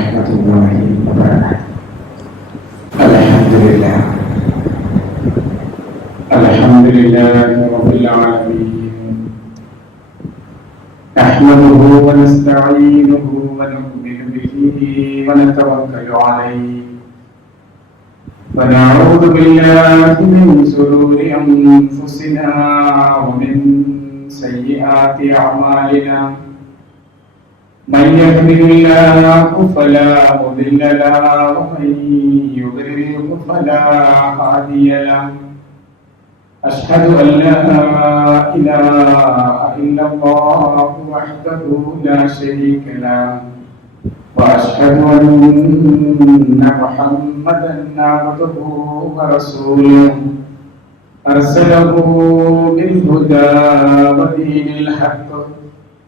ورحمة الله وبركاته الحمد لله الحمد لله رب العالمين نحمده ونستعينه ونؤمن به ونتوكل عليه. ونعوذ بالله من شرور أنفسنا ومن سيئات أعمالنا. من يهده الله فلا مضل له ومن يضلله فلا هادي له. أشهد أن لا إله إلا الله وحده لا شريك له وأشهد أن محمدا عبده ورسوله. أرسله بالهدى ودين الحق.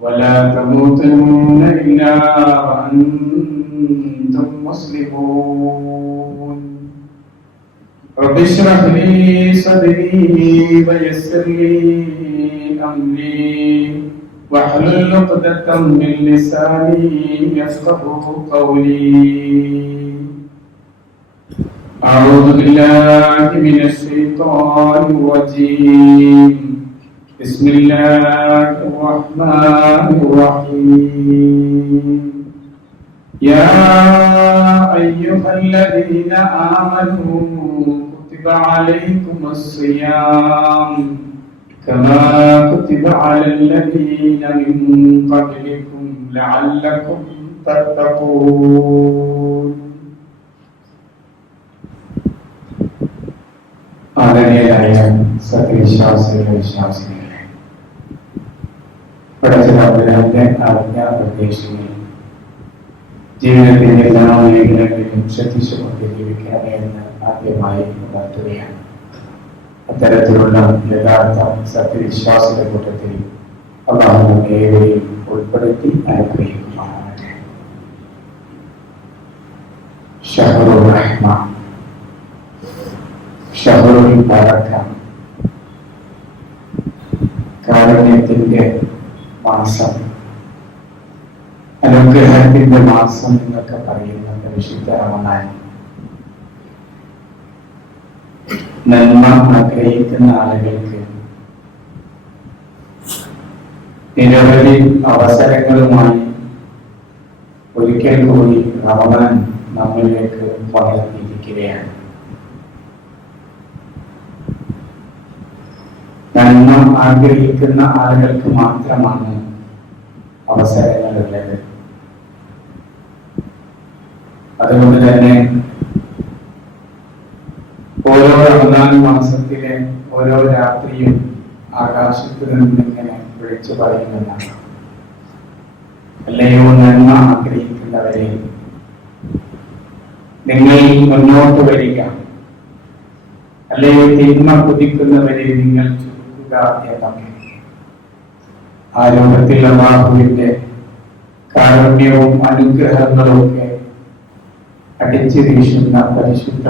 ولا تموتن إلا وأنتم مسلمون. رب اشرح لي صدري ويسر لي أمري واحلل عقدة من لساني يفقه قولي. أعوذ بالله من الشيطان الرجيم. بسم الله الرحمن الرحيم يا أيها الذين آمنوا كتب عليكم الصيام كما كتب على الذين من قبلكم لعلكم تتقون ആദരണീയരായ സത്യവിശ്വാസികളെ വിശ്വാസികളെ പഠിച്ചവരുടെ ആജ്ഞ നിർദ്ദേശങ്ങൾ ജീവിതത്തിന്റെ എല്ലാ മേഖലകളിലും ശ്രദ്ധിച്ചുകൊണ്ട് ജീവിക്കണമേ എന്ന് ആദ്യമായി ഉണർത്തുകയാണ് അത്തരത്തിലുള്ള യഥാർത്ഥ സത്യവിശ്വാസികളുടെ കൂട്ടത്തിൽ അള്ളാഹു ഏവരെയും ഉൾപ്പെടുത്തി അനുഗ്രഹിക്കുമാറാകട്ടെ ഷഹറുർ റഹ്മാൻ ഷഹറുൽ ബറക്ക കാരുണ്യത്തിന്റെ മാസം. അനുഗ്രഹത്തിന്റെ മാസം എന്നൊക്കെ പറയുന്ന പരിശുദ്ധ റമദാൻ നന്മ ആഗ്രഹിക്കുന്ന ആളുകൾക്ക് നിരവധി അവസരങ്ങളുമായി ഒരിക്കൽ കൂടി റമദാൻ നമ്മളിലേക്ക് വളർന്നിരിക്കുകയാണ് നന്മ ആഗ്രഹിക്കുന്ന ആളുകൾക്ക് മാത്രമാണ് അവസരങ്ങളുള്ളത്. അതുകൊണ്ട് തന്നെ ഓരോ റമദാൻ മാസത്തിലെ ഓരോ രാത്രിയും ആകാശത്ത് നിന്നിങ്ങനെ വിളിച്ചു പറയുന്നതാണ്. അല്ലയോ നന്മ ആഗ്രഹിക്കുന്നവരെ നിങ്ങൾ മുന്നോട്ട് വരിക. അല്ലയോ തിന്മ കുതിക്കുന്നവരെ നിങ്ങൾ എന്നൊക്കെ ആ രൂപത്തിൽ അള്ളാഹുവിന്റെ കാരുണ്യവും അനുഗ്രഹങ്ങളും അടിച്ചു വീശുന്ന പരിശുദ്ധ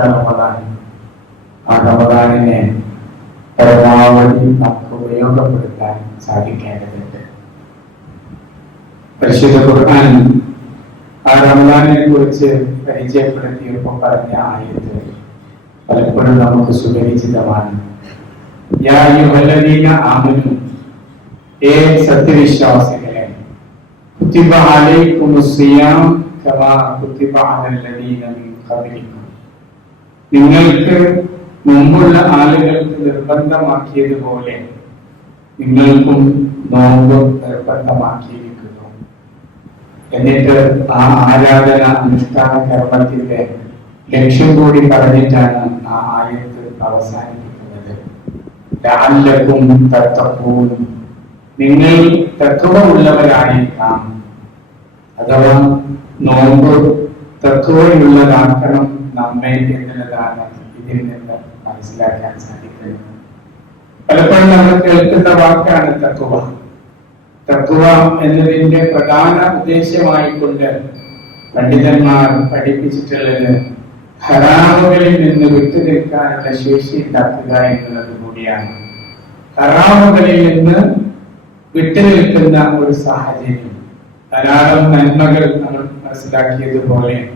ആ റമദാനിനെ പരമാവധി നമുക്ക് ഉപയോഗപ്പെടുത്താൻ സാധിക്കേണ്ടതുണ്ട്. പരിശുദ്ധ ഖുർആൻ ആ റമദാനെ കുറിച്ച് പരിചയപ്പെടുത്തിയപ്പോൾ പറഞ്ഞ ആയത് പലപ്പോഴും നമുക്ക് സുപരിചിതമാണ്. സത്യവിശ്വാസികളെ കുത്തിബ ഖബലിക്കും നിങ്ങൾക്ക് മുമ്പ് മുമ്പുള്ള ആളുകൾക്ക് നിർബന്ധമാക്കിയതുപോലെ നിങ്ങൾക്കും നോമ്പ് നിർബന്ധമാക്കിയിരിക്കുന്നു. എന്നിട്ട് ആ ആരാധന അനുഷ്ഠാന കർമ്മത്തിന്റെ ലക്ഷ്യം കൂടി പറഞ്ഞിട്ടാണ് ആ ആയത്ത് അവസാനിപ്പിക്കുന്നത് ലാലക്കും തത്തപ്പോൾ നിങ്ങൾ തത്വ ഉള്ളവരായിരിക്കാം അഥവാ നോമ്പ് തത്വമുള്ളതാക്കണം നമ്മെ എന്നുള്ളതാണ് ഇതിൽ നിന്ന് മനസ്സിലാക്കാൻ സാധിക്കുന്നത്. പലപ്പോഴും നമ്മൾ കേൾക്കുന്ന വാക്കാണ് തത്വ. തത്വ എന്നതിന്റെ പ്രധാന ഉദ്ദേശമായിക്കൊണ്ട് പണ്ഡിതന്മാർ പഠിപ്പിച്ചിട്ടുള്ളത് ഹറാമുകളിൽ നിന്ന് വിട്ടുനിൽക്കാനുള്ള ശേഷി ഉണ്ടാക്കുക എന്നുള്ളത് കൂടിയാണ്. ഹറാമുകളിൽ നിന്ന് വിട്ടുനിൽക്കുന്ന ഒരു സാഹചര്യം. ധാരാളം നന്മകൾ നമ്മൾ മനസ്സിലാക്കിയതുപോലെ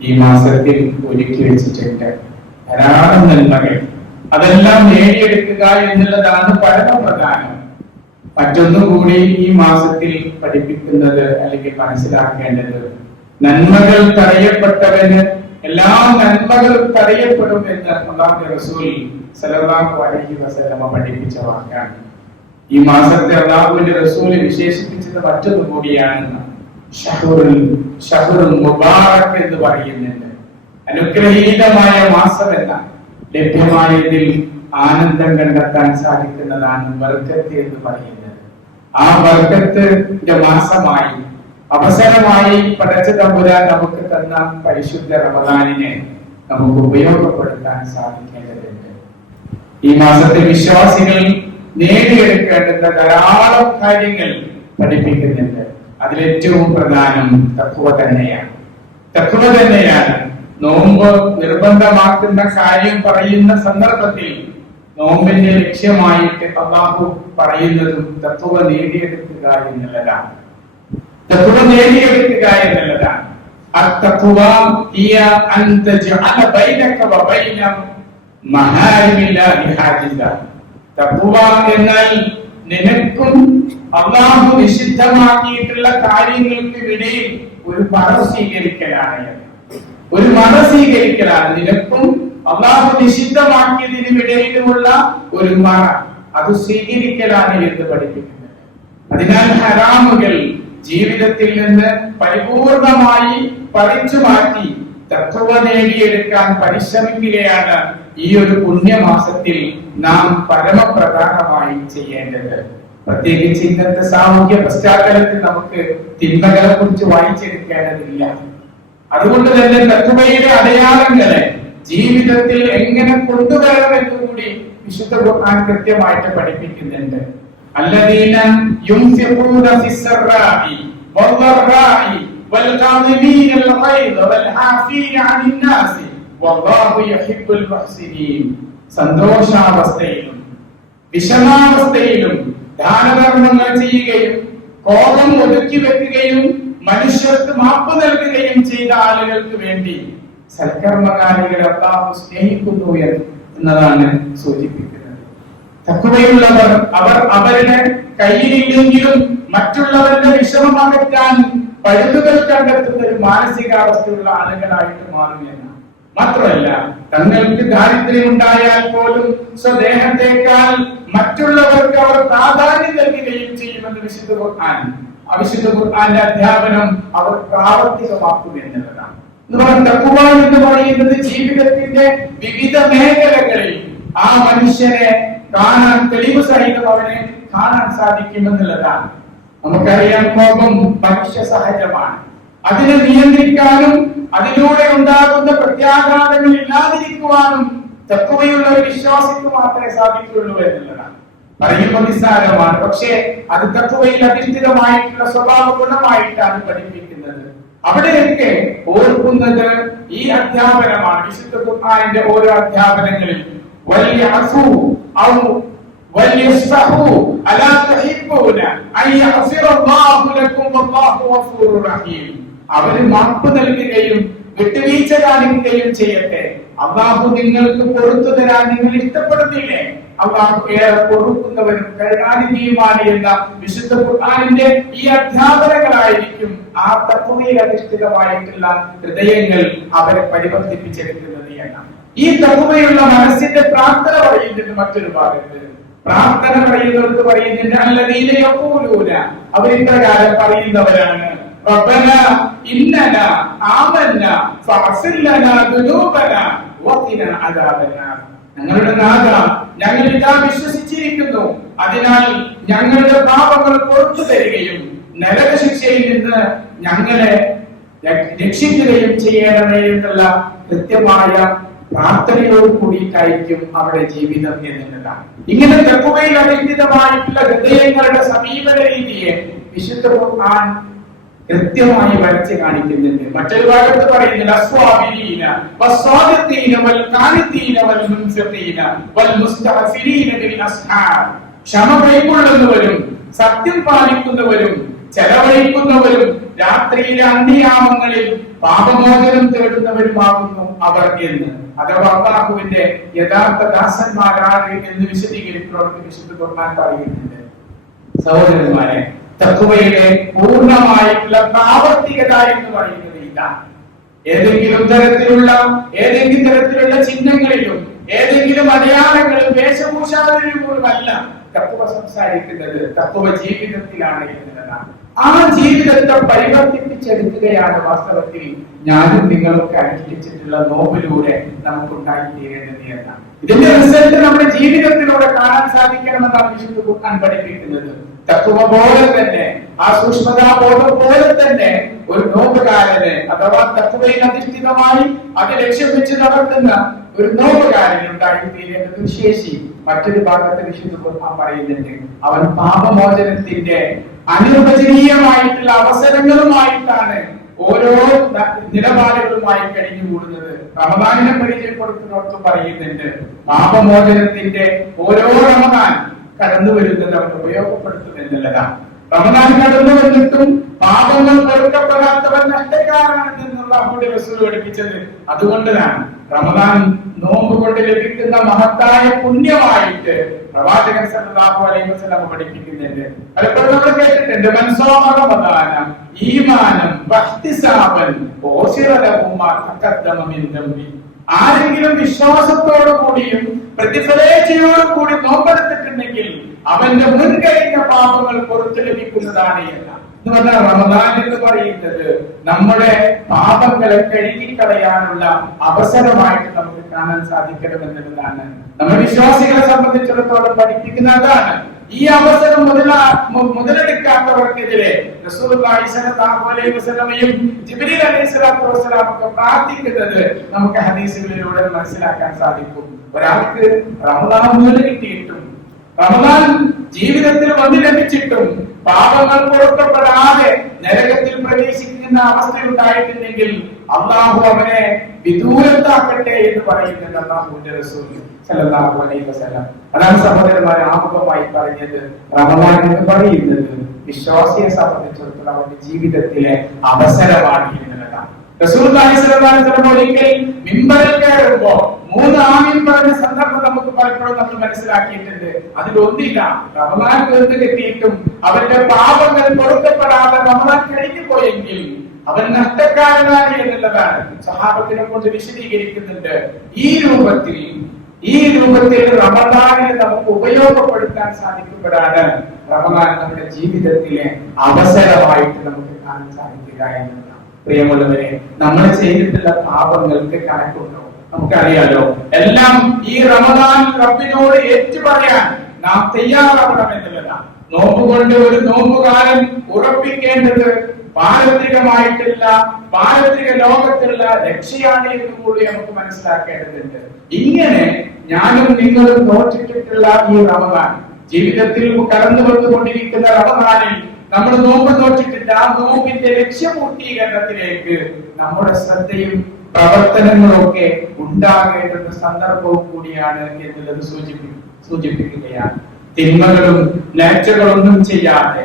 ഈ മാസത്തിൽ ഒരുക്കി വെച്ചിട്ടുണ്ട്. ധാരാളം നന്മകൾ. അതെല്ലാം നേടിയെടുക്കുക എന്നുള്ളതാണ് പരമപ്രധാനം മറ്റൊന്നുകൂടി ഈ മാസത്തിൽ പഠിപ്പിക്കുന്നത് അല്ലെങ്കിൽ മനസ്സിലാക്കേണ്ടത് നന്മകൾ തടയപ്പെട്ടവന് എല്ലാ നന്മകളും തടയപ്പെടും എന്ന് അള്ളാഹുന്റെ റസൂൽ സലഹു അലൈഹി വസല്ലമ പഠിപ്പിച്ച വാക്കാണ്. ഈ മാസത്തെ അള്ളാഹുവിന്റെ റസൂൽ വിശേഷിപ്പിച്ചത് മറ്റൊന്നു കൂടിയാണ് മുബാറക് എന്ന് പറയുന്നുണ്ട് അനുഗ്രഹീതമായ മാസം എന്ന ലഭ്യമായതിൽ ആനന്ദം കണ്ടെത്താൻ സാധിക്കുന്നതാണ് ബർക്കത്ത് എന്ന് പറയുന്നത്. ആ ബർക്കത്തിന്റെ മാസമായി അവസരമായി പടച്ച തമ്പുരാൻ നമുക്ക് തന്ന പരിശുദ്ധ റമദാനിനെ നമുക്ക് ഉപയോഗപ്പെടുത്താൻ സാധിക്കേണ്ടതുണ്ട്. ഈ മാസത്തെ വിശ്വാസികൾ നേടിയെടുക്കേണ്ടുന്ന ധാരാളം കാര്യങ്ങൾ പഠിപ്പിക്കുന്നുണ്ട്. അതിലേറ്റവും പ്രധാനം തത്വ തന്നെയാണ്. തത്വ തന്നെയാണ്. നോമ്പ് നിർബന്ധമാക്കുന്ന കാര്യം പറയുന്ന സന്ദർഭത്തിൽ നോമ്പിന്റെ ലക്ഷ്യമായിട്ട് അള്ളാഹു പറയുന്നതും തത്വ നേടിയെടുക്കുക എന്നുള്ളതാണ്. തത്വ നേടിയെടുക്കുക എന്നുള്ളതാണ് التقوى هي أن تجعل بينك وبين محارم الله حاجزا തഖ്വ എന്നാൽ നിനക്കും അള്ളാഹു നിഷിദ്ധമാക്കിയിട്ടുള്ള കാര്യങ്ങൾക്ക് ഇടയിൽ ഒരു മറ സ്വീകരിക്കലാണ് എന്ന്. ഒരു മറ സ്വീകരിക്കലാണ് നിനക്കും അള്ളാഹു നിഷിദ്ധമാക്കിയതിനും ഇടയിലുമുള്ള ഒരു മറ അത് സ്വീകരിക്കലാണ് എന്ന് പഠിപ്പിക്കുന്നത് അതിനാൽ ഹറാമുകൾ ജീവിതത്തിൽ നിന്ന് പരിപൂർണമായി പറിച്ചു മാറ്റി തത്വ നേടിയെടുക്കാൻ പരിശ്രമിക്കുകയാണ് ഈ ഒരു പുണ്യമാസത്തിൽ നാം പരമപ്രധാനമായി ചെയ്യേണ്ടത്. പ്രത്യേകിച്ച് ഇന്നത്തെ സാമൂഹ്യ പശ്ചാത്തലത്തിൽ നമുക്ക് തിന്മകളെ കുറിച്ച് വായിച്ചെടുക്കേണ്ടതില്ല. അതുകൊണ്ട് തന്നെ തത്വയുടെ അടയാളങ്ങളെ ജീവിതത്തിൽ എങ്ങനെ കൊണ്ടുവരണം എന്നുകൂടി വിശുദ്ധ ഖുർആൻ കൃത്യമായിട്ട് പഠിപ്പിക്കുന്നുണ്ട്. الذين ينفقون في السراء والضراء والكاظمين الغيظ والعافين عن الناس والله يحب المحسنين സന്തോഷാവസ്ഥയിലും വിഷമാവസ്ഥയിലും ദാനധർമ്മങ്ങൾ ചെയ്യുകയും കോപം ഒതുക്കി വെക്കുകയും മനുഷ്യർക്ക് മാപ്പ് നൽകുകയും ചെയ്ത ആളുകൾക്ക് വേണ്ടി സൽക്കർമ്മകാരികളെ അള്ളാഹു സ്നേഹിക്കുന്നു എന്നതാണ് സൂചിപ്പിക്കുന്നത് തക്കുവയുള്ളവർ അവർ അവരുടെ കയ്യിലില്ലെങ്കിലും മറ്റുള്ളവരുടെ വിഷമം അകറ്റാൻ പഴുതുകൾ കണ്ടെത്തുന്ന ഒരു മാനസികാവസ്ഥയുള്ള ആളുകളായിട്ട് മാറും എന്നാണ് മാത്രമല്ല തങ്ങൾക്ക് ദാരിദ്ര്യം ഉണ്ടായാൽ പോലും സ്വദേഹത്തെക്കാൾ മറ്റുള്ളവർക്ക് അവർ പ്രാധാന്യം നൽകുകയും ചെയ്യുമെന്ന് വിശുദ്ധ ഖുർആൻ അവിശുദ്ധ ഖുർആന്റെ അധ്യാപനം അവർ പ്രാവർത്തികമാക്കും എന്നുള്ളതാണ്. തക്കുവ എന്ന് പറയുന്നത് ജീവിതത്തിന്റെ വിവിധ മേഖലകളിൽ ആ മനുഷ്യനെ കാണാൻ തെളിവ് സഹിതം അവനെ കാണാൻ സാധിക്കുമെന്നുള്ളതാണ്. നമുക്കറിയാം കോപം മനുഷ്യ സഹജമാണ് അതിനെ നിയന്ത്രിക്കാനും അതിലൂടെ ഉണ്ടാകുന്ന പ്രത്യാഘാതങ്ങൾ ഇല്ലാതിരിക്കുവാനും തത്വയുള്ള ഒരു വിശ്വാസിക്ക് മാത്രമേ സാധിക്കുകയുള്ളൂ എന്നുള്ളതാണ്. പറയുമ്പോൾ നിസ്സാരമാണ്. പക്ഷേ അത് തത്വയിൽ അധിഷ്ഠിതമായിട്ടുള്ള സ്വഭാവ ഗുണമായിട്ടാണ് പഠിപ്പിക്കുന്നത്. അവിടെയൊക്കെ ഓർക്കുന്നത് ഈ അധ്യാപനമാണ്. വിശുദ്ധ ഖുർആനിന്റെ ഓരോ അധ്യാപനങ്ങളിൽ വലിയ അസു ഔ وليصفحوا ألا تحبون أن يغفر الله لكم والله غفور رحيم അവര് മാപ്പ് നൽകുകയും വിട്ടുവീഴ്ച കാണിക്കുകയും ചെയ്യട്ടെ അള്ളാഹു നിങ്ങൾക്ക് പൊറത്തു തരാൻ നിങ്ങൾ ഇഷ്ടപ്പെടുന്നില്ലേ അള്ളാഹു ഏറെ പൊറുക്കുന്നവരും കരുണാനിധിയുമാണ് എന്ന വിശുദ്ധ ഖുർആനിന്റെ ഈ അധ്യാപനങ്ങളായിരിക്കും ആ തത്വയിൽ അധിഷ്ഠിതമായിട്ടുള്ള ഹൃദയങ്ങൾ അവരെ പരിവർത്തിപ്പിച്ചെടുക്കുന്നത് എന്നാണ് ഈ തകുമയുള്ള മനസ്സിന്റെ പ്രാർത്ഥന പറയുന്നുണ്ട് മറ്റൊരു ഭാഗത്ത് പ്രാർത്ഥന പറയുന്നവർക്ക് പറയുന്നുണ്ട് അവർ അവരിപ്രകാരം പറയുന്നവരാണ്. റബ്ബന آمنا فاغفر لنا ലനാ وقنا عذاب النار ഞങ്ങളുടെ നാഥ ഞങ്ങൾ ഇതാ വിശ്വസിച്ചിരിക്കുന്നു. അതിനാൽ ഞങ്ങളുടെ പാപങ്ങൾ പുറത്തു തരികയും നരക ശിക്ഷയിൽ നിന്ന് ഞങ്ങളെ രക്ഷിക്കുകയും ചെയ്യണമേ എന്നുള്ള കൃത്യമായ പ്രാർത്ഥനയോട് കൂടിയിട്ടായിരിക്കും അവരുടെ ജീവിതം എന്നുള്ളതാണ്. ഇങ്ങനെ തെക്കുമയിൽ അധിഷ്ഠിതമായിട്ടുള്ള ഹൃദയങ്ങളുടെ സമീപന രീതിയെ വിശുദ്ധ ഖുർആൻ കൃത്യമായി വരച്ച് കാണിക്കുന്നുണ്ട്. മറ്റൊരു ഭാഗത്ത് അസ്ഹാർ. ക്ഷമ കൈക്കൊള്ളുന്നവരും സത്യം പാലിക്കുന്നവരും ചെലവഴിക്കുന്നവരും രാത്രിയിലെ അന്ത്യയാമങ്ങളിൽ പാപമോചനം തേടുന്നവരുമാകുന്നു അവർ എന്ന്. അഥവാ അള്ളാഹുവിന്റെ യഥാർത്ഥ ദാസന്മാരാണ് എന്ന് വിശദീകരിക്കുന്നവർക്ക് വിശുദ്ധ ഖുർആൻ പറയുന്നുണ്ട്. സഹോദരന്മാരെ തത്വയുടെ പൂർണമായിട്ടുള്ള പ്രാവർത്തികത എന്ന് പറയുന്നത് ഇല്ല ഏതെങ്കിലും തരത്തിലുള്ള ഏതെങ്കിലും തരത്തിലുള്ള ചിഹ്നങ്ങളിലും ഏതെങ്കിലും അടയാളങ്ങളും വേഷഭൂഷാദിലും അല്ല തത്വ സംസാരിക്കുന്നത് തത്വ ജീവിതത്തിലാണ് എന്നുള്ളതാണ്. ആ ജീവിതത്തെ പരിവർത്തിപ്പിച്ചെടുക്കുകയാണ് വാസ്തവത്തിൽ ഞാനും നിങ്ങളൊക്കെ അനുഷ്ഠിച്ചിട്ടുള്ള നോമ്പിലൂടെ നമുക്കുണ്ടായി തീരേണ്ടത് എന്നാണ്. ഇതിന്റെ റിസൾട്ട് നമ്മുടെ ജീവിതത്തിലൂടെ കാണാൻ സാധിക്കണമെന്നാണ് വിശുദ്ധ ഖുർആൻ പഠിപ്പിക്കുന്നത്. തത്വ പോലെ തന്നെ ആ സൂക്ഷ്മതാ ബോധം പോലെ തന്നെ ഒരു നോമ്പുകാരന് അഥവാ തത്വയിൽ അധിഷ്ഠിതമായി അത് ലക്ഷ്യം വെച്ച് നടത്തുന്ന ഒരു നോമ്പുകാരൻ ഉണ്ടാക്കി തീരേണ്ടത് ശേഷി മറ്റൊരു ഭാഗത്തെ വിശുദ്ധ കുർബാൻ പറയുന്നുണ്ട്. അവൻ പാപമോചനത്തിന്റെ അനുപചനീയമായിട്ടുള്ള അവസരങ്ങളുമായിട്ടാണ് ഓരോ നിലപാടുകളുമായി കഴിഞ്ഞു കൂടുന്നത് റമദാനിനെ പരിചയപ്പെടുത്തുന്നവർക്ക് പറയുന്നുണ്ട്. പാപമോചനത്തിന്റെ ഓരോ റമദാൻ കടന്നു വരുന്നത് അവൻ ഉപയോഗപ്പെടുത്തും എന്നുള്ളതാണ്. റമദാൻ കടന്നു വന്നിട്ടും പാപങ്ങൾ പൊറുക്കപ്പെടാത്തവൻ എന്നുള്ള നമ്മുടെ റസൂൽ പഠിപ്പിച്ചത് അതുകൊണ്ടാണ് റമദാൻ നോമ്പ് കൊണ്ട് ലഭിക്കുന്ന മഹത്തായ പുണ്യമായിട്ട് പ്രവാചകൻ സല്ലല്ലാഹു അലൈഹി വസല്ലം പഠിപ്പിക്കുന്നുണ്ട്. പലപ്പോഴും നമ്മൾ കേട്ടിട്ടുണ്ട് മൻസോമ റമദാന ഈമാനം വഹ്തിസാബൻ ഓസിറ ലഹു മാ തഖദ്ദമ മിൻ ദംബി. ആരെങ്കിലും വിശ്വാസത്തോടു കൂടിയും പ്രതിഫലേച്ഛയോടു കൂടി നോമ്പെടുത്തിട്ടുണ്ടെങ്കിൽ അവന്റെ മുൻകഴിഞ്ഞ പാപങ്ങൾ പുറത്തു ലഭിക്കുന്നതാണ് എന്ന്. പറഞ്ഞാൽ റമദാൻ എന്ന് പറയുന്നത് നമ്മുടെ പാപങ്ങളെ കഴുകിക്കളയാനുള്ള അവസരമായിട്ട് നമുക്ക് കാണാൻ സാധിക്കണമെന്നുള്ളതാണ് നമ്മുടെ വിശ്വാസികളെ സംബന്ധിച്ചിടത്തോളം പഠിപ്പിക്കുന്ന അതാണ്. ഈ അവസരം മുതല മുതലെടുക്കാത്തവർക്കെതിരെ പ്രാർത്ഥിക്കുന്നത് നമുക്ക് ഹദീസുകളിലൂടെ മനസ്സിലാക്കാൻ സാധിക്കും. ഒരാൾക്ക് റമദാൻ മുതൽ കിട്ടിയിട്ടും റമദാൻ ജീവിതത്തിൽ വന്നു ലഭിച്ചിട്ടും പാപങ്ങൾ പുറത്തപ്പെടാതെ നരകത്തിൽ പ്രവേശിക്കുന്ന അവസ്ഥ ഉണ്ടായിട്ടുണ്ടെങ്കിൽ അള്ളാഹു അവനെ വിദൂരത്താക്കട്ടെ എന്ന് പറയുന്നത് അള്ളാഹുവിന്റെ റസൂൽ സല്ലല്ലാഹു അലൈഹി വസല്ലം. അതാണ് സഹോദരന്മാരെ ആമുഖമായി പറഞ്ഞത് റമദാൻ എന്ന് പറയുന്നത് വിശ്വാസിയെ സംബന്ധിച്ചിടത്തോളം അവന്റെ ജീവിതത്തിലെ അവസരമാണ് എന്നുള്ളതാണ്. വസല്ലം ഒരിക്കൽ മിമ്പറിൽ കയറുമ്പോ മൂന്ന് ആമീൻ പറഞ്ഞ സന്ദർഭം നമുക്ക് പലപ്പോഴും നമ്മൾ മനസ്സിലാക്കിയിട്ടുണ്ട്. അതിൽ ഒന്നില്ല റമദാൻ തീർത്ത് കിട്ടിയിട്ടും അവന്റെ പാപങ്ങൾ പൊറുക്കപ്പെടാതെ റമദാൻ കഴിഞ്ഞു പോയെങ്കിൽ അവൻ നഷ്ടക്കാരനാണ് എന്നുള്ളതാണ്. സഹാബത്തിനെ കൊണ്ട് വിശദീകരിക്കുന്നുണ്ട്. ഈ രൂപത്തിൽ ഈ രൂപത്തിൽ റമദാനിനെ നമുക്ക് ഉപയോഗപ്പെടുത്താൻ സാധിക്കുമ്പോഴാണ് റമദാൻ നമ്മുടെ ജീവിതത്തിലെ അവസരമായിട്ട് നമുക്ക് കാണാൻ സാധിക്കുക എന്നുള്ളതാണ് പ്രിയമുള്ളവരെ നമ്മൾ ചെയ്തിട്ടുള്ള പാപങ്ങൾക്ക് കണക്കുണ്ടോ? നമുക്കറിയാലോ എല്ലാം ഈ റമദാൻ റബ്ബിനോട് ഏറ്റു പറയാൻ നാം തയ്യാറാവണം എന്നുള്ളതാണ്. നോമ്പ് കൊണ്ട് ഒരു നോമ്പുകാരൻ ഉറപ്പിക്കേണ്ടത് പാരത്രികമായിട്ടുള്ള പാരത്രിക ലോകത്തുള്ള രക്ഷയാണ് എന്ന് കൂടി നമുക്ക് മനസ്സിലാക്കേണ്ടതുണ്ട്. ഇങ്ങനെ ഞാനും നിങ്ങളും നോറ്റിട്ടിട്ടുള്ള ഈ റമദാൻ ജീവിതത്തിൽ കടന്നു വന്നുകൊണ്ടിരിക്കുന്ന റമദാനിൽ നമ്മൾ നോമ്പ് നോറ്റിട്ടില്ല ആ നോമ്പിന്റെ ലക്ഷ്യപൂർത്തീകരണത്തിലേക്ക് നമ്മുടെ ശ്രദ്ധയും പ്രവർത്തനങ്ങളൊക്കെ ഉണ്ടാകേണ്ടുന്ന സന്ദർഭവും കൂടിയാണ് എന്നുള്ളത് സൂചിപ്പി സൂചിപ്പിക്കുകയാണ്. തിന്മകളും നേച്ചകളൊന്നും ചെയ്യാതെ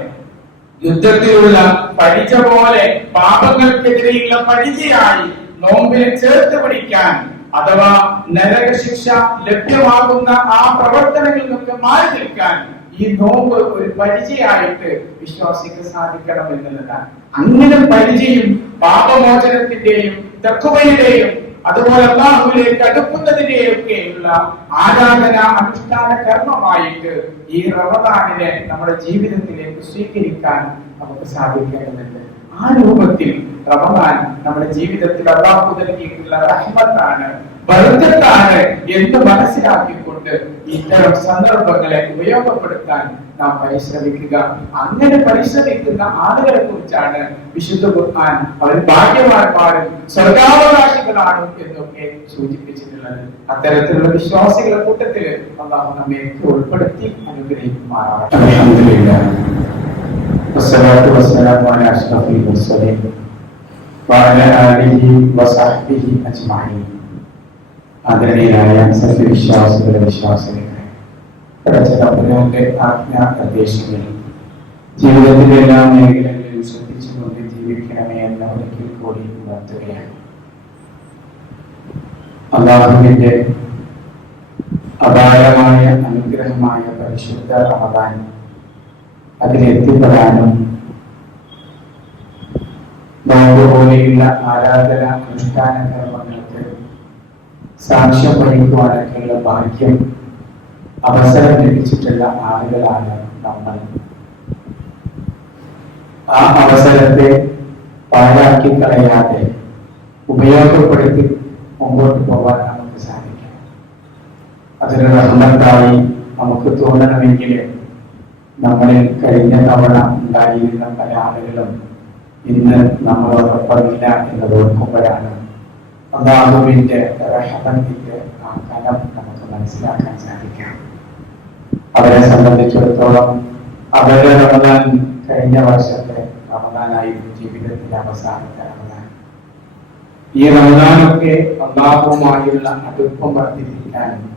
യുദ്ധത്തിലുള്ള പഠിച്ച പോലെ പാപങ്ങൾക്കെതിരെയുള്ള പരിചയായി നോമ്പിനെ ചേർത്ത് പഠിക്കാൻ അഥവാ നരക ശിക്ഷ ലഭ്യമാകുന്ന ആ പ്രവർത്തനങ്ങളിൽ നിന്നൊക്കെ മാറി നിൽക്കാൻ ഈ നോമ്പ് ഒരു പരിചയമായിട്ട് വിശ്വാസിക്ക് സാധിക്കണം എന്നുള്ളതാണ്. അങ്ങനെ പരിചയം പാപമോചനത്തിന്റെയും തക്കുവയുടെയും അതുപോലെ അള്ളാഹുവിലേക്ക് അടുക്കുന്നതിനെയൊക്കെയുള്ള ആരാധന അനുഷ്ഠാന കർമ്മമായിട്ട് ഈ റമദാനിനെ നമ്മുടെ ജീവിതത്തിലേക്ക് സ്വീകരിക്കാൻ നമുക്ക് സാധിക്കേണ്ടതുണ്ട്. ആ രൂപത്തിൽ റമദാൻ നമ്മുടെ ജീവിതത്തിൽ അള്ളാഹു നൽകിയിട്ടുള്ള റഹ്മത്താണ് ബർക്കത്താണ് എന്ന് മനസ്സിലാക്കിക്കൊണ്ട് ഇത്തരം സന്ദർഭങ്ങളെ ഉപയോഗപ്പെടുത്താൻ നാം പരിശ്രമിക്കുക. അങ്ങനെ പരിശ്രമിക്കുന്ന ആളുകളെ കുറിച്ചാണ് വിശുദ്ധ ഖുർആൻ ഭാഗ്യവാന്മാരും സ്വർഗാവകാശികളാണ് എന്നൊക്കെ സൂചിപ്പിച്ചിട്ടുള്ളത്. അത്തരത്തിലുള്ള വിശ്വാസികളുടെ കൂട്ടത്തിൽ അള്ളാഹു നമ്മെ ഉൾപ്പെടുത്തി അനുഗ്രഹിക്കുമാറാവട്ടെ ആദരണീയരായ സത്യവിശ്വാസികളുടെ വിശ്വാസികളെ ആജ്ഞാപ്രദേശങ്ങളിൽ ജീവിതത്തിലെ എല്ലാ മേഖലകളിലും ശ്രദ്ധിച്ചുകൊണ്ട് ജീവിക്കണമേ എന്ന ഒരിക്കൽ കൂടി ഉണർത്തുകയാണ്. അള്ളാഹുവിന്റെ അപാരമായ അനുഗ്രഹമായ പരിശുദ്ധ റമദാൻ അതിലെത്തിപ്പെടാനും നോമ്പ് പോലെയുള്ള ആരാധന അനുഷ്ഠാന കർമ്മങ്ങൾക്ക് സാക്ഷ്യം വഹിക്കുവാനൊക്കെയുള്ള ഭാഗ്യം അവസരം ലഭിച്ചിട്ടുള്ള ആളുകളാണ് നമ്മൾ. ആ അവസരത്തെ പാഴാക്കി കളയാതെ ഉപയോഗപ്പെടുത്തി മുമ്പോട്ട് പോകാൻ നമുക്ക് സാധിക്കണം അതൊരു റഹ്മത്തായി നമുക്ക് തോന്നണമെങ്കിൽ നമ്മളിൽ കഴിഞ്ഞ തവണ ഉണ്ടായിരുന്ന പല ആളുകളും ഇന്ന് നമ്മളോടൊപ്പമില്ല എന്ന് ഓർക്കുമ്പോഴാണ് അള്ളാഹുവിന്റെ റഹമത്തിന്റെ ആ കലം നമുക്ക് മനസ്സിലാക്കാൻ സാധിക്കാം. അവരെ സംബന്ധിച്ചിടത്തോളം അവരുടെ റമദാൻ കഴിഞ്ഞ വർഷത്തെ റമദാനായിരുന്നു ജീവിതത്തിന്റെ അവസാനത്തെ റമദാൻ. ഈ റമദാനൊക്കെ അള്ളാഹുവുമായുള്ള അടുപ്പം വർദ്ധിപ്പിക്കാൻ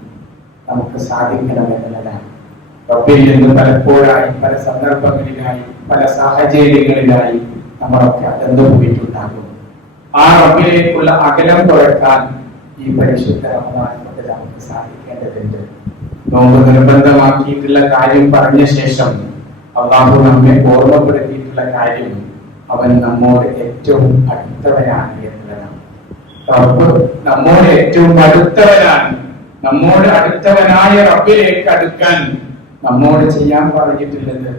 നമുക്ക് സാധിക്കണമെന്നുള്ളതാണ്. റബ്ബിൽ നിന്ന് പലപ്പോഴായി പല സന്ദർഭങ്ങളിലായി പല സാഹചര്യങ്ങളിലായി നമ്മളൊക്കെ അകന്നു പോയിട്ടുണ്ടാകും. ആ റബ്ബിലേക്കുള്ള അകലം കുറയ്ക്കാൻ ഈ പരിശുദ്ധ നമുക്ക് സാധിക്കേണ്ടതുണ്ട്. നോമ്പ് നിർബന്ധമാക്കിയിട്ടുള്ള കാര്യം പറഞ്ഞ ശേഷം അള്ളാഹു നമ്മെ ഓർമ്മപ്പെടുത്തിയിട്ടുള്ള കാര്യം അവൻ നമ്മോട് ഏറ്റവും അടുത്തവനാണ് എന്നുള്ളതാണ് നമ്മോട് ഏറ്റവും അടുത്തവനാണ്. നമ്മോട് അടുത്തവനായ റബ്ബിലേക്ക് അടുക്കാൻ നമ്മോട് ചെയ്യാൻ പറഞ്ഞിട്ടുള്ളത്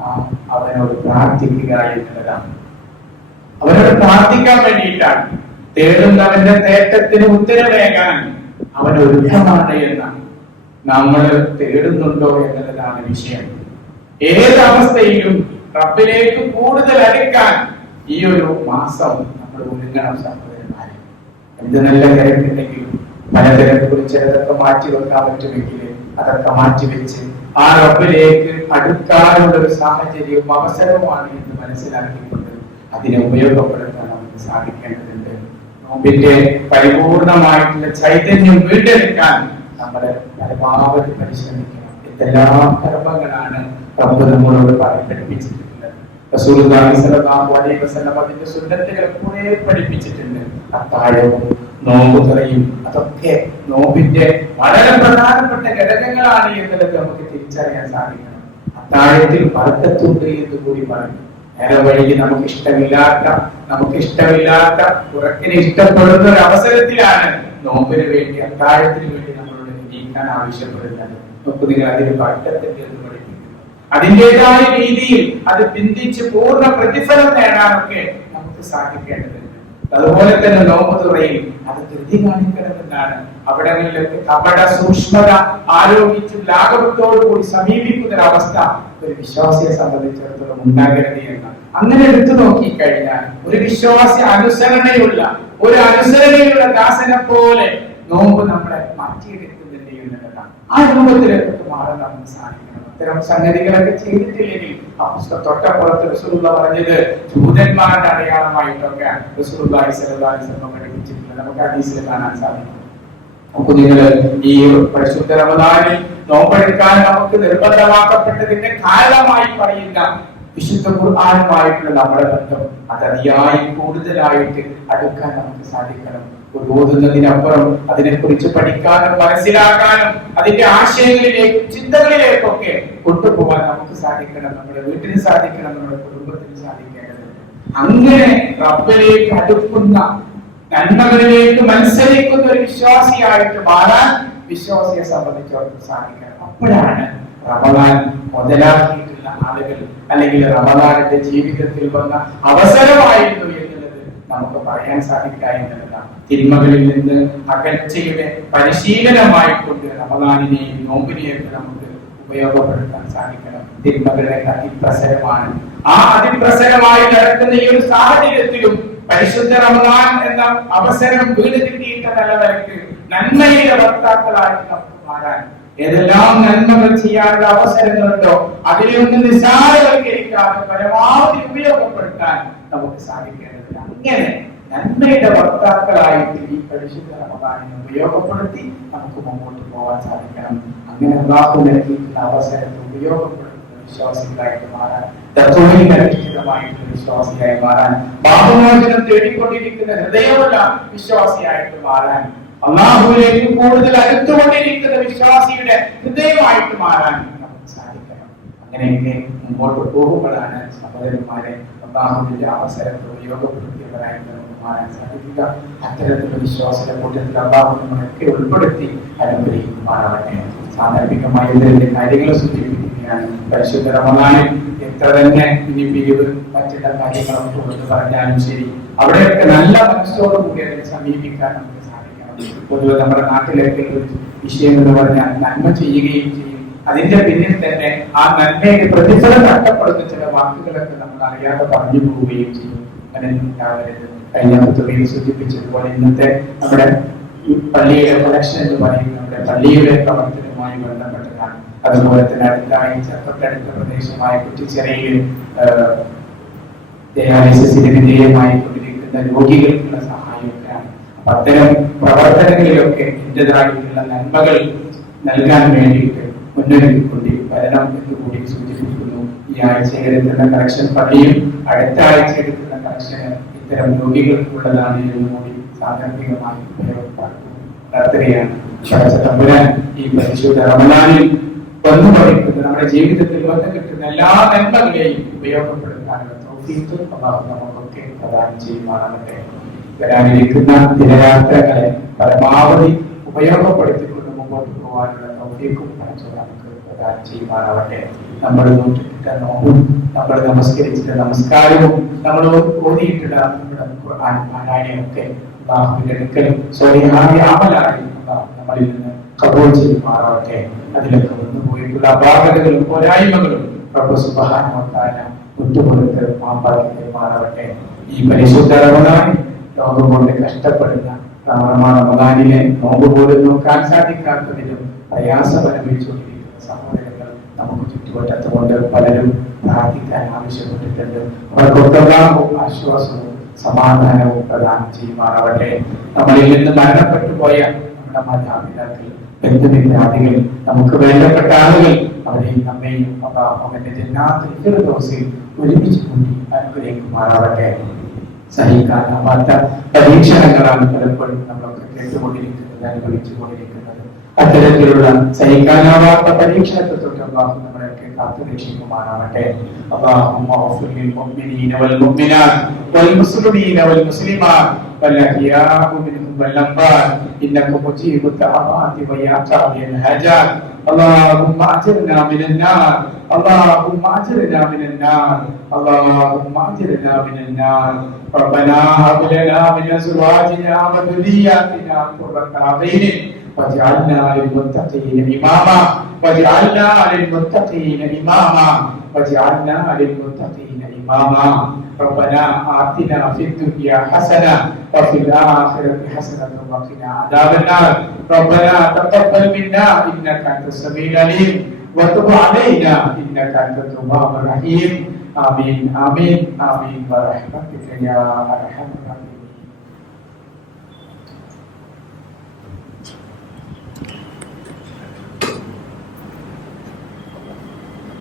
നാം അവനോട് പ്രാർത്ഥിക്കുക എന്നുള്ളതാണ്. അവനോട് പ്രാർത്ഥിക്കാൻ വേണ്ടിയിട്ടാണ്. തേടുന്നവന്റെ തേട്ടത്തിന് ഉത്തരവേകാൻ അവൻ ഒരുക്കമാണ് എന്നാണ്. നമ്മൾ തേടുന്നുണ്ടോ എന്നുള്ളതാണ് വിഷയം. ഏത് അവസ്ഥയിലും റബ്ബിലേക്ക് കൂടുതൽ അടുക്കാൻ ഈ ഒരു മാസം നമ്മൾ ഒരുങ്ങണം സഹോദരന്മാരെ എന്ത് നല്ല പല കുറിച്ച് അതൊക്കെ മാറ്റി വെക്കാൻ പറ്റുമെങ്കിൽ അതൊക്കെ മാറ്റി വെച്ച് ആ റബ്ബിലേക്ക് അടുക്കാനുള്ള ഒരു സാഹചര്യവും അവസരവുമാണ് എന്ന് മനസ്സിലാക്കിക്കൊണ്ട് അതിനെ ഉപയോഗപ്പെടുത്താൻ നമുക്ക് സാധിക്കേണ്ടതുണ്ട്. നോമ്പിന്റെ പരിപൂർണമായിട്ടുള്ള ചൈതന്യം വീണ്ടെടുക്കാൻ നമ്മൾ പരമാവധി പരിശ്രമിക്കണം. എല്ലാ കർമ്മങ്ങളാണ് റബ്ബ് നമ്മളോട് പഠിപ്പിച്ചിട്ടുള്ളത് സ്വല്ലല്ലാഹു അലൈഹി വസല്ലം അതിന്റെ കുറെ പഠിപ്പിച്ചിട്ടുണ്ട്. അത്താഴവും നോമ്പ് തുറയും അതൊക്കെ നോമ്പിന്റെ വളരെ പ്രധാനപ്പെട്ട ഘടകങ്ങളാണ് എന്നുള്ളത് നമുക്ക് തിരിച്ചറിയാൻ സാധിക്കണം. അത്താഴത്തിൽ ബർക്കത്തുണ്ട് എന്ന് കൂടി പറഞ്ഞു വഴിക്ക് നമുക്ക് ഇഷ്ടമില്ലാത്ത നമുക്ക് ഇഷ്ടമില്ലാത്ത ഉറക്കിനെ ഇഷ്ടപ്പെടുന്ന ഒരു അവസരത്തിലാണ് നോമ്പിന് വേണ്ടി അത്താഴത്തിന് വേണ്ടി നമ്മളോട് നീക്കാൻ ആവശ്യപ്പെടുന്നത്. നിങ്ങൾ അതിന് പട്ടത്തിന്റെ എന്ന് പഠിപ്പിക്കുന്നു അതിന്റെതായ രീതിയിൽ അത് പിന്തിച്ച് പൂർണ പ്രതിഫലം നേടാനൊക്കെ നമുക്ക് സാധിക്കേണ്ടതുണ്ട്. അതുപോലെ തന്നെ നോമ്പ് തുറയിൽ അത് ധൃതി കാണിക്കണമെന്നാണ് അവിടങ്ങളിലൊക്കെ കപട സൂക്ഷ്മത കൂടി സമീപിക്കുന്ന ഒരു അവസ്ഥ ഒരു വിശ്വാസിയെ സംബന്ധിച്ചിടത്തോളം ഉണ്ടാകരുത് എന്ന്. അങ്ങനെ എടുത്തു നോക്കി കഴിഞ്ഞാൽ ഒരു വിശ്വാസി അനുസരണയുള്ള ഒരു അനുസരണയുള്ള ദാസനെ പോലെ നോമ്പ് നമ്മളെ മാറ്റിയെടുക്കുന്നുണ്ട് എന്നുള്ളതാണ്. ആ രൂപത്തിലേക്ക് മാറാൻ നമുക്ക് സാധിക്കണം അത്തരം സംഗതികളൊക്കെ ചെയ്തിട്ടില്ലെങ്കിൽ ആ പുസ്തകം തൊട്ടപ്പുറത്ത് റസൂലുള്ള പറഞ്ഞത് ജൂതന്മാരുടെ അടയാളമായിട്ടൊക്കെ റസൂലുള്ളാഹി സ്വല്ലല്ലാഹി അലൈഹി വസല്ലം പഠിപ്പിച്ചിട്ടുണ്ട്. നമുക്ക് ഹദീസിൽ കാണാൻ സാധിക്കും. നിങ്ങൾ ഈ പരിശുദ്ധ റമദാനിൽ നോമ്പെടുക്കാൻ നമുക്ക് നിർബന്ധമാക്കപ്പെട്ടതിന്റെ കാരണമായി പറയുന്ന വിശുദ്ധ ഖുർആാനുമായിട്ടുള്ള നമ്മുടെ ബന്ധം അത് അതിയായി കൂടുതലായിട്ട് അടുക്കാൻ നമുക്ക് സാധിക്കണം. ഓതുന്നതിനപ്പുറം അതിനെക്കുറിച്ച് പഠിക്കാനും മനസ്സിലാക്കാനും അതിന്റെ ആശയങ്ങളിലേക്ക് ചിന്തകളിലേക്കൊക്കെ കൊണ്ടുപോകാൻ നമുക്ക് സാധിക്കണം നമ്മുടെ വീട്ടിന് സാധിക്കണം നമ്മുടെ കുടുംബത്തിന് സാധിക്കേണ്ടത്. അങ്ങനെ റബ്ബിലേക്ക് അടുക്കുന്ന നന്മകളിലേക്ക് മത്സരിക്കുന്ന ഒരു വിശ്വാസിയായിട്ട് മാറാൻ വിശ്വാസിയെ സംബന്ധിച്ചവർക്ക് സാധിക്കണം. അപ്പോഴാണ് റമദാൻ മുതലാക്കിയിട്ടുള്ള ആളുകൾ അല്ലെങ്കിൽ റമദാനിന്റെ ജീവിതത്തിൽ വന്ന അവസരമായിരുന്നു എന്നുള്ളത് നമുക്ക് പറയാൻ സാധിക്കുക എന്നുള്ളതാണ്. തിന്മകളിൽ നിന്ന് അകൽച്ചയുടെ പരിശീലനമായിക്കൊണ്ട് റമദാനിനെയും നോമ്പിനെയൊക്കെ നമുക്ക് ഉപയോഗപ്പെടുത്താൻ സാധിക്കണം. തിന്മകളുടെ അതിപ്രസരമാണ്. ആ അതിപ്രസരമായി നടക്കുന്ന ഈ ഒരു സാഹചര്യത്തിലും പരിശുദ്ധ റമദാൻ എന്ന അവസരം വീട് കിട്ടിയിട്ട നിലയ്ക്ക് നന്മയുടെ ഭർത്താക്കളായിട്ട് നമുക്ക് മാറാൻ. ഏതെല്ലാം നന്മകൾ ചെയ്യാനുള്ള അവസരങ്ങളുണ്ടോ അതിനെയൊന്നും നിസ്സാരവൽക്കരിക്കാതെ പരമാവധി ഉപയോഗപ്പെടുത്താൻ നമുക്ക് സാധിക്കേണ്ടതില്ല അങ്ങനെ നന്മയുടെ വക്താക്കളായിട്ട് ഈ പരിശുദ്ധ റമദാനെ ഉപയോഗപ്പെടുത്തി നമുക്ക് മുമ്പോട്ട് പോകാൻ സാധിക്കണം. അങ്ങനെ അള്ളാഹു നൽകിയിട്ടുള്ള അവസരത്തെ ഉപയോഗപ്പെടുത്തുന്ന വിശ്വാസികളായിട്ട് മാറാൻ തത്വങ്ങളിൽ അധിഷ്ഠിതമായിട്ടുള്ള വിശ്വാസിയായി മാറാൻ പാപമോചനം തേടിക്കൊണ്ടിരിക്കുന്ന ഹൃദയമുള്ള വിശ്വാസിയായിട്ട് മാറാൻ അള്ളാഹുവിലേക്ക് കൂടുതൽ അടുത്തുകൊണ്ടിരിക്കുന്ന വിശ്വാസിയുടെ ഹൃദയമായിട്ട് മാറാൻ നമുക്ക് സാധിക്കണം. അങ്ങനെയൊക്കെ മുമ്പോട്ട് പോകുമ്പോഴാണ് സഹോദരന്മാരെ അള്ളാഹുവിന്റെ അവസരത്തെ ഉപയോഗപ്പെടുത്തിയവരായിട്ട് നമുക്ക് മാറാൻ സാധിക്കുക. അത്തരത്തിലുള്ള വിശ്വാസത്തിന്റെ കൂട്ടത്തിൽ അള്ളാഹു നമ്മളൊക്കെ ഉൾപ്പെടുത്തി അനുഗ്രഹിക്കുമാറാവട്ടെ. സാന്ദർഭികമായി ഇതിന്റെ കാര്യങ്ങൾ സൂചിപ്പിക്കുകയാണ്. പരിശുദ്ധ റമദാനിൽ എത്ര തന്നെ ഇനി പിരിവ് മറ്റുള്ള കാര്യങ്ങളൊക്കെ കൊടുത്ത് പറഞ്ഞാലും ശരി. അവിടെയൊക്കെ നല്ല മനസ്സോടുകൂടി അതിനെ സമീപിക്കാൻ നമുക്ക് സാധിക്കണം. പൊതുവെ നമ്മുടെ നാട്ടിലേക്ക് വിഷയം എന്ന് പറഞ്ഞാൽ നന്മ ചെയ്യുകയും ചെയ്യും. അതിന്റെ പിന്നിൽ തന്നെ ആ നന്മയുടെ പ്രതിഫലം നഷ്ടപ്പെടുന്ന ചില വാക്കുകളൊക്കെ നമ്മൾ അറിയാതെ പറഞ്ഞു പോവുകയും ചെയ്യും. കല്യാണത്തുകയും സൂചിപ്പിച്ചതുപോലെ ഇന്നത്തെ നമ്മുടെ പള്ളിയുടെ കളക്ഷൻ എന്ന് പറയുന്നത് നമ്മുടെ പള്ളിയുടെ പ്രവർത്തനവുമായി ബന്ധപ്പെട്ടതാണ്. അതുപോലെ തന്നെ അടുത്തായി തൊട്ടടുത്ത പ്രദേശമായ കുറ്റിച്ചെറിയിൽ വിധേയമായി കൊണ്ടിരിക്കുന്ന രോഗികൾക്കുള്ള സഹായമൊക്കെയാണ്. അപ്പൊ അത്തരം പ്രവർത്തനങ്ങളിലൊക്കെ എന്റേതായിട്ടുള്ള നന്മകൾ നൽകാൻ വേണ്ടിയിട്ട് മുന്നൊരുക്കിക്കൊണ്ട് വരണം എന്ന് കൂടി സൂചിപ്പിക്കുന്നു. ഈ ആഴ്ച എടുക്കുന്ന കറക്ഷൻ പള്ളിയും അടുത്ത ആഴ്ച എടുക്കുന്ന കറക്ഷന് ഇത്തരം രോഗികൾക്കുള്ളതാണ് എന്ന് കൂടി സാങ്കല്പികമായി ഉപയോഗപ്പെടുത്തുന്നു പ്രാർത്ഥനയാണ്. പടച്ച തമ്പുരാൻ ഈ പരിശുദ്ധ റമദാനിൽ വന്നു പറയുന്നത് നമ്മുടെ ജീവിതത്തിൽ വന്നു കിട്ടുന്ന എല്ലാ നന്മകളെയും ഉപയോഗപ്പെടുത്താനുള്ള തൗഫീഖ് അള്ളാഹു നമുക്കൊക്കെ പ്രദാനം ചെയ്യുമാറാകട്ടെ. വരാനിരിക്കുന്ന ദിനയാത്രകളെ പരമാവധി ഉപയോഗപ്പെടുത്തിക്കൊണ്ട് മുമ്പോട്ട് പോകാനുള്ള തൗഫീഖും പടച്ചു നമുക്ക് പ്രദാനം ചെയ്യുമാറാവട്ടെ നമ്മൾ നോട്ടിട്ട നോമ്പും നമ്മൾ നമസ്കരിച്ചിട്ട നമസ്കാരവും നമ്മൾ ഖുർആൻ പാരായണമൊക്കെ അള്ളാഹുവിന്റെ അടുക്കൽ സ്വരിഹായ അമലായി നമ്മളിൽ നിന്ന് കബൂൾ ചെയ്യുമാറാവട്ടെ. അതിലൊക്കെ വന്നു പോയിട്ടുള്ള അപാകതകളും പോരായ്മകളും പ്രഭു സുബഹാനുവത്തായ ഒത്തുപുറത്ത് മാമ്പാക്കി മാറാവട്ടെ. ഈ പരിശുദ്ധ റമദാൻ ലോകം കൊണ്ട് കഷ്ടപ്പെടുന്ന റമദാനിലെ നോമ്പ് പോലും നോക്കാൻ സാധിക്കാത്തതിലും പ്രയാസം അനുഭവിച്ചുകൊണ്ടിരിക്കുന്ന സഹോദരങ്ങൾ നമുക്ക് ചുറ്റുപറ്റാത്ത കൊണ്ട് പലരും പ്രാർത്ഥിക്കാൻ ആവശ്യപ്പെട്ടിട്ടുണ്ട്. അവർക്കൊക്കെല്ലാവും ആശ്വാസവും സമാധാനവും പ്രദാനം ചെയ്യുമാറാവട്ടെ. നമ്മളിൽ നിന്ന് മരണപ്പെട്ടു പോയ നമ്മുടെ മാതാപിതാക്കൾ ബന്ധുവിദ്യാർത്ഥികൾ നമുക്ക് വേണ്ടപ്പെട്ട ആളുകൾ അവരെയും നമ്മയും അവന്റെ ജന്നാത്തിൽ ദിവസം ഒരുമിച്ച് കൂടി അനുഗ്രഹിക്കുമാറാവട്ടെ. സഹിക്കാനാവാത്ത പരീക്ഷണങ്ങളാണ് പലപ്പോഴും നമ്മളൊക്കെ കേട്ടുകൊണ്ടിരിക്കുന്നത് അനുഭവിച്ചുകൊണ്ടിരിക്കുന്നത്. അത്തരത്തിലുള്ള സഹിക്കാനാവാത്ത പരീക്ഷണത്തെ തൊട്ട് അള്ളാഹു നമ്മളെയൊക്കെ കാത്തു രക്ഷിക്കുമാറാവട്ടെ اللهم اغفر للمؤمنين والمؤمنات والمسلمين والمسلمات والأحياء منهم والأموات إنك مجيب الدعوات ويا قاضي الحاجات اللهم أجرنا من النار اللهم أجرنا من النار اللهم أجرنا من النار ربنا هب لنا من أزواجنا وذرياتنا قرة أعين واجعلنا للمتقين إماما واجعلنا للمتقين إماما واجعلنا للمتقين إماما ربنا آتنا في الدنيا حسنة وفي الآخرة حسنة وقنا عذاب النار ربنا تقبل منا إنك أنت السميع العليم وتب علينا إنك أنت التواب الرحيم آمين آمين آمين برحمتك يا أرحم الراحمين